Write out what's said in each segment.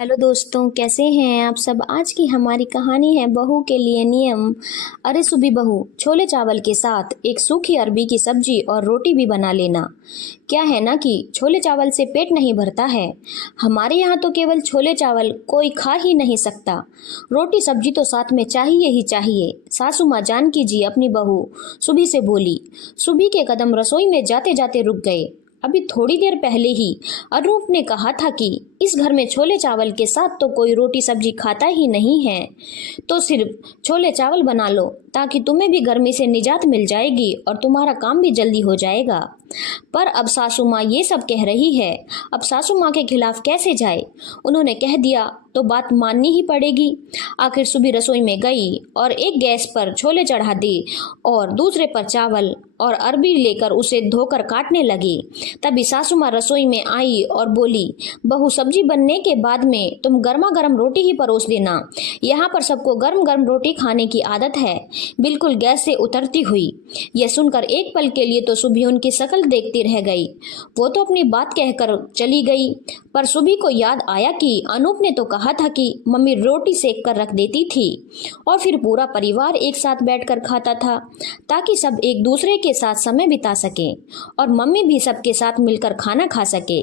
Hello दोस्तों, कैसे हैं आप सब। आज की हमारी कहानी है बहू के लिए नियम। अरे सुबह बहू, छोले चावल के साथ एक सूखी अरबी की सब्जी और रोटी भी बना लेना। क्या है ना कि छोले चावल से पेट नहीं भरता है। हमारे यहाँ तो केवल छोले चावल कोई खा ही नहीं सकता, रोटी सब्जी तो साथ में चाहिए ही चाहिए। सासू माँ जानकी जी अपनी बहू सुबह से बोली। सुबह के कदम रसोई में जाते जाते रुक गए। अभी थोड़ी देर पहले ही अनूप ने कहा था कि इस घर में छोले चावल के साथ तो कोई रोटी सब्जी खाता ही नहीं है, तो सिर्फ छोले चावल बना लो ताकि तुम्हें भी गर्मी से निजात मिल जाएगी और तुम्हारा काम भी जल्दी हो जाएगा। पर अब सासू माँ ये सब कह रही है, अब सासू माँ के खिलाफ कैसे जाए। उन्होंने कह दिया तो बात माननी ही पड़ेगी। आखिर सुबह रसोई में गई और एक गैस पर छोले चढ़ा दी और दूसरे पर चावल और अरबी लेकर उसे धोकर काटने लगी। तभी सासू माँ रसोई में आई और बोली, बहू सब्जी बनने के बाद में तुम गर्मा गर्म रोटी ही परोस देना। यहाँ पर सबको गर्म गर्म रोटी खाने की आदत है। बिल्कुल गैस से उतरती हुई यह सुनकर एक पल के लिए तो सुबह उनकी शक्ल देखती रह गई। वो तो अपनी बात कहकर चली गई, पर सुबह को याद आया कि अनूप ने तो कहा था कि मम्मी रोटी सेक कर रख देती थी और फिर पूरा परिवार एक साथ बैठकर खाता था ताकि सब एक दूसरे के साथ समय बिता सके और मम्मी भी सबके साथ मिलकर खाना खा सके।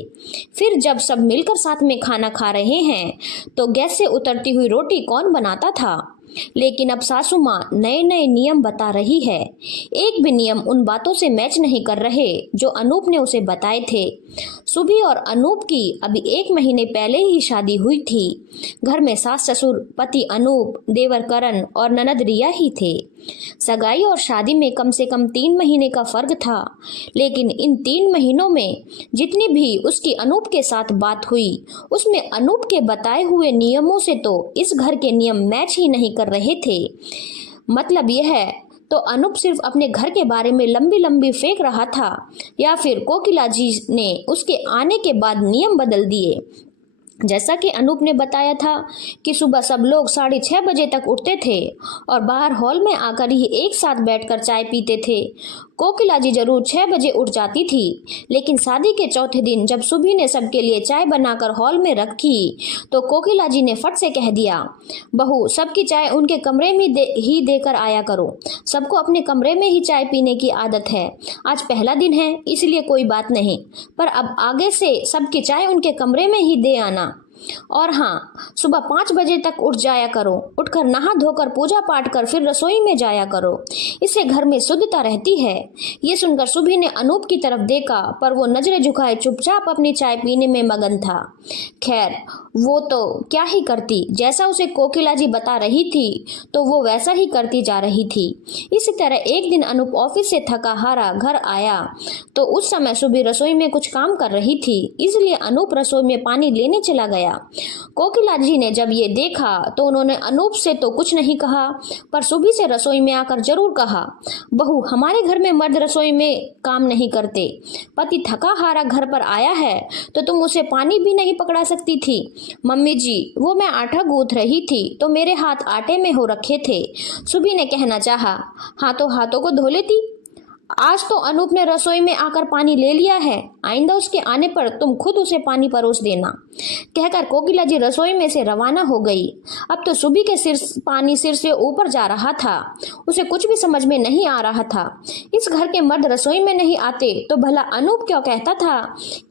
फिर जब सब मिलकर साथ में खाना खा रहे हैं तो गैस से उतरती हुई रोटी कौन बनाता था। लेकिन अब सासू माँ नए नए नियम बता रही है। एक भी नियम उन बातों से मैच नहीं कर रहे जो अनूप ने उसे बताए थे। सुबह और अनूप की अभी 1 महीने पहले ही शादी हुई थी। घर में सास ससुर, पति अनूप, देवर करण और ननद रिया ही थे। सगाई और शादी में कम से कम 3 महीने का फर्क था, लेकिन इन 3 महीनों में जितनी भी उसकी अनूप के साथ बात हुई उसमें अनूप के बताए हुए नियमों से तो इस घर के नियम मैच ही नहीं कर रहे थे। मतलब यह है तो अनूप सिर्फ अपने घर के बारे में लंबी लंबी फेंक रहा था या फिर कोकिला जी ने उसके आने के बाद नियम बदल दिए। जैसा कि अनूप ने बताया था कि सुबह सब लोग 6:30 बजे तक उठते थे और बाहर हॉल में आकर ही एक साथ बैठकर चाय पीते थे। कोकिला जी जरूर 6 बजे उठ जाती थी, लेकिन शादी के चौथे दिन जब सुबह ने सबके लिए चाय बनाकर हॉल में रखी तो कोकिला जी ने फट से कह दिया, बहू सबकी चाय उनके कमरे में ही देकर आया करो। सबको अपने कमरे में ही चाय पीने की आदत है। आज पहला दिन है इसलिए कोई बात नहीं, पर अब आगे से सबकी चाय उनके कमरे में ही दे आना। और हाँ, सुबह 5 बजे तक उठ जाया करो। उठकर नहा धोकर पूजा पाठ कर फिर रसोई में जाया करो, इससे घर में शुद्धता रहती है। ये सुनकर सुबह ने अनूप की तरफ देखा, पर वो नजरें झुकाए चुपचाप अपनी चाय पीने में मगन था। खैर, वो तो क्या ही करती, जैसा उसे कोकिला जी बता रही थी तो वो वैसा ही करती जा रही थी। इसी तरह एक दिन अनूप ऑफिस से थका हारा घर आया तो उस समय सुबह रसोई में कुछ काम कर रही थी, इसलिए अनूप रसोई में पानी लेने चला गया। कोकिला जी ने जब ये देखा तो उन्होंने अनूप से तो कुछ नहीं कहा, पर सुबह से रसोई में आकर जरूर कहा, बहू हमारे घर में मर्द रसोई में काम नहीं करते। पति थका हारा घर पर आया है तो तुम उसे पानी भी नहीं पकड़ा सकती थी। मम्मी जी, वो मैं आटा गूंथ रही थी तो मेरे हाथ आटे में हो रखे थे। सुबह ने कहना चाहा, हाँ तो हाथों को धो लेती। आज तो अनूप ने रसोई में आकर पानी ले लिया है, आइंदा उसके आने पर तुम खुद उसे पानी परोस देना। कहकर कोकिला जी रसोई में से रवाना हो गई। अब तो सुबह के पानी सिर से ऊपर जा रहा था, उसे कुछ भी समझ में नहीं आ रहा था। इस घर के मर्द रसोई में नहीं आते तो भला अनूप क्यों कहता था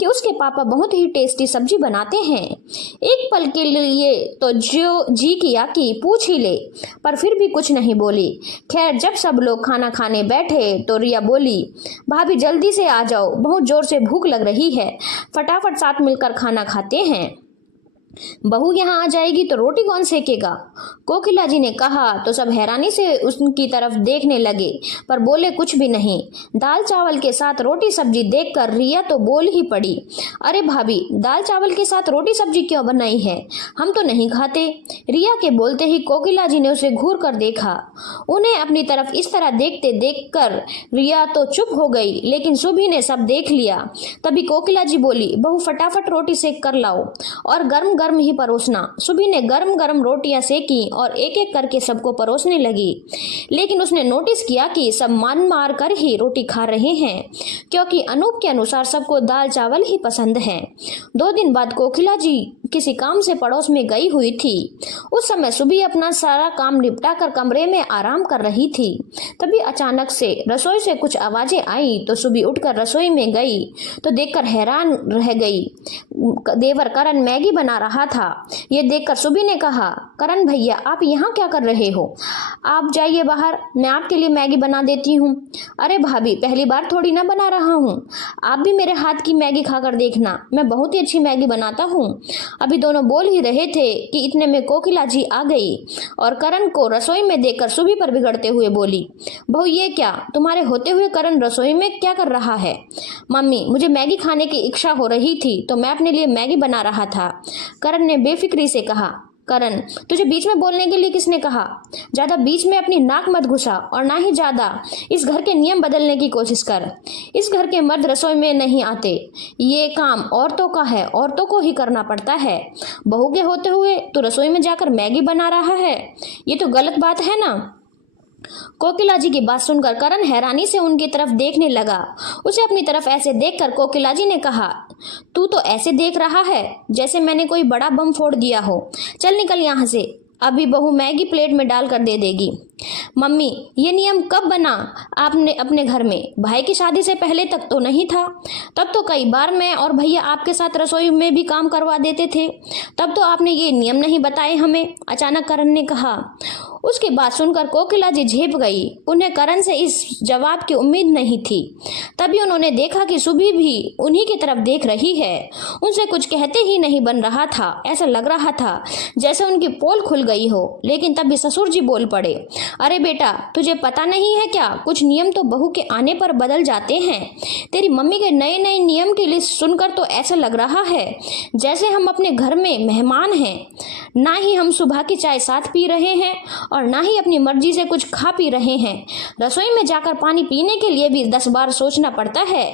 कि उसके पापा बहुत ही टेस्टी सब्जी बनाते हैं। एक पल के लिए तो जो जी किया कि पूछ ही ले, पर फिर भी कुछ नहीं बोली। खैर, जब सब लोग खाना खाने बैठे तो रिया बोली, भाभी जल्दी से आ जाओ, बहुत जोर से भूख लग रही है, फटाफट साथ मिलकर खाना खाते हैं। बहू यहाँ आ जाएगी तो रोटी कौन सेकेगा। कोकिला जी ने कहा तो सब हैरानी से उसकी तरफ देखने लगे, पर बोले कुछ भी नहीं। दाल चावल के साथ रोटी सब्जी देखकर रिया तो बोल ही पड़ी, अरे भाभी दाल चावल के साथ रोटी सब्जी क्यों बनाई है, हम तो नहीं खाते। रिया के बोलते ही कोकिला जी ने उसे घूर कर देखा। उन्हें अपनी तरफ इस तरह देखते देखकर रिया तो चुप हो गई, लेकिन सुबह ने सब देख लिया। तभी कोकिला जी बोली, बहू फटाफट रोटी सेक कर लाओ और गर्म गर्म ही परोसना। सुबह ने गर्म गर्म रोटियां सेकी और एक एक करके सबको परोसने लगी, लेकिन उसने नोटिस किया कि सब मन मार कर ही रोटी खा रहे हैं, क्योंकि अनूप के अनुसार सबको दाल चावल ही पसंद है। 2 दिन बाद कोकिला जी किसी काम से पड़ोस में गई हुई थी। उस समय सुबी अपना सारा काम निपटा कर कमरे में आराम कर रही थी। तभी अचानक से रसोई से कुछ आवाजें आई तो सुबी उठकर रसोई में गई तो देखकर हैरान रह गई। देवर करण मैगी बना रहा था। ये देखकर सुबी ने कहा, करण भैया आप यहाँ क्या कर रहे हो? आप जाइए बाहर, मैं आपके लिए मैगी बना देती हूँ। अरे भाभी, पहली बार थोड़ी ना बना रहा हूँ, आप भी मेरे हाथ की मैगी खाकर देखना, मैं बहुत ही अच्छी मैगी बनाता हूँ। अभी दोनों बोल ही रहे थे कि इतने में कोकिला जी आ गई और करण को रसोई में देखकर सुबी पर बिगड़ते हुए बोली, बहू ये क्या, तुम्हारे होते हुए करण रसोई में क्या कर रहा है? मम्मी, मुझे मैगी खाने की इच्छा हो रही थी तो मैं अपने लिए मैगी बना रहा था, करण ने बेफिक्री से कहा। करण, तुझे बीच में बोलने के लिए किसने कहा? ज्यादा बीच में अपनी नाक मत घुसा और ना ही ज्यादा इस घर के नियम बदलने की कोशिश कर। इस घर के मर्द रसोई में नहीं आते, ये काम औरतों का है, औरतों को ही करना पड़ता है। बहू के होते हुए तू रसोई में जाकर मैगी बना रहा है, ये तो गलत बात है ना। कोकिला जी की बात सुनकर करण हैरानी से उनकी तरफ देखने लगा। उसे अपनी तरफ ऐसे देखकर कोकिला जी ने कहा, तू तो ऐसे देख रहा है जैसे मैंने कोई बड़ा बम फोड़ दिया हो। चल निकल यहाँ से, अभी बहू मैगी प्लेट में डाल कर दे देगी। मम्मी, ये नियम कब बना आपने अपने घर में? भाई की शादी से पहले तक तो नहीं था। तब तो कई बार मैं और भैया आपके साथ रसोई में भी काम करवा देते थे, तब तो आपने ये नियम नहीं बताए हमें, अचानक करण ने कहा। उसकी बात सुनकर कोकिला जी झेप गई। उन्हें करण से इस जवाब की उम्मीद नहीं थी। तभी उन्होंने देखा कि सुबी भी उन्हीं की तरफ देख रही है। उनसे कुछ कहते ही नहीं बन रहा था। ऐसा लग रहा था जैसे उनकी पोल खुल गई हो। लेकिन तभी ससुर जी बोल पड़े, अरे बेटा, तुझे पता नहीं है क्या, कुछ नियम तो बहू के आने पर बदल जाते हैं। तेरी मम्मी के नए नए नियम की लिस्ट सुनकर तो ऐसा लग रहा है जैसे हम अपने घर में मेहमान हैं। ना ही हम सुबह की चाय साथ पी रहे हैं और ना ही अपनी मर्जी से कुछ खा पी रहे हैं। रसोई में जाकर पानी पीने के लिए भी 10 बार सोचना पड़ता है,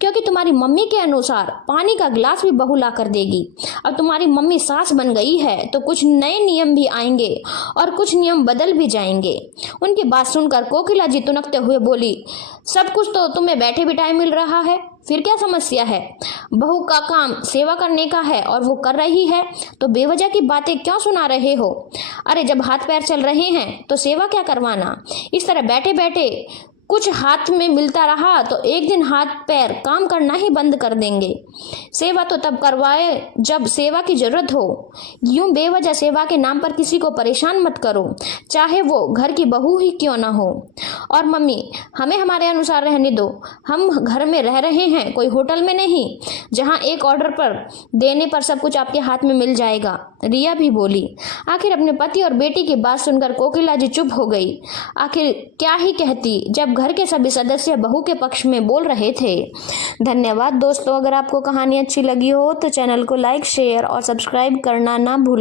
क्योंकि तुम्हारी मम्मी के अनुसार पानी का गिलास भी बहू ला कर देगी। अब तुम्हारी मम्मी सास बन गई है तो कुछ नए नियम भी आएंगे और कुछ नियम बदल भी जाएंगे। उनकी बात सुनकर कोकिला जी तुनकते हुए बोली, सब कुछ तो तुम्हें बैठे बिठाए मिल रहा है, फिर क्या समस्या है? बहू का काम सेवा करने का है और वो कर रही है, तो बेवजह की बातें क्यों सुना रहे हो? अरे जब हाथ पैर चल रहे हैं तो सेवा क्या करवाना? इस तरह बैठे बैठे कुछ हाथ में मिलता रहा तो एक दिन हाथ पैर काम करना ही बंद कर देंगे। सेवा तो तब करवाए जब सेवा की जरूरत हो। यूं बेवजह सेवा के नाम पर किसी को परेशान मत करो, चाहे वो घर की बहू ही क्यों ना हो। और मम्मी, हमें हमारे अनुसार रहने दो, हम घर में रह रहे हैं, कोई होटल में नहीं जहां एक ऑर्डर पर देने पर सब कुछ आपके हाथ में मिल जाएगा, रिया भी बोली। आखिर अपने पति और बेटी की बात सुनकर कोकिला जी चुप हो गई। आखिर क्या ही कहती जब घर के सभी सदस्य बहू के पक्ष में बोल रहे थे। धन्यवाद दोस्तों, अगर आपको कहानी अच्छी लगी हो तो चैनल को लाइक, शेयर और सब्सक्राइब करना ना भूलें।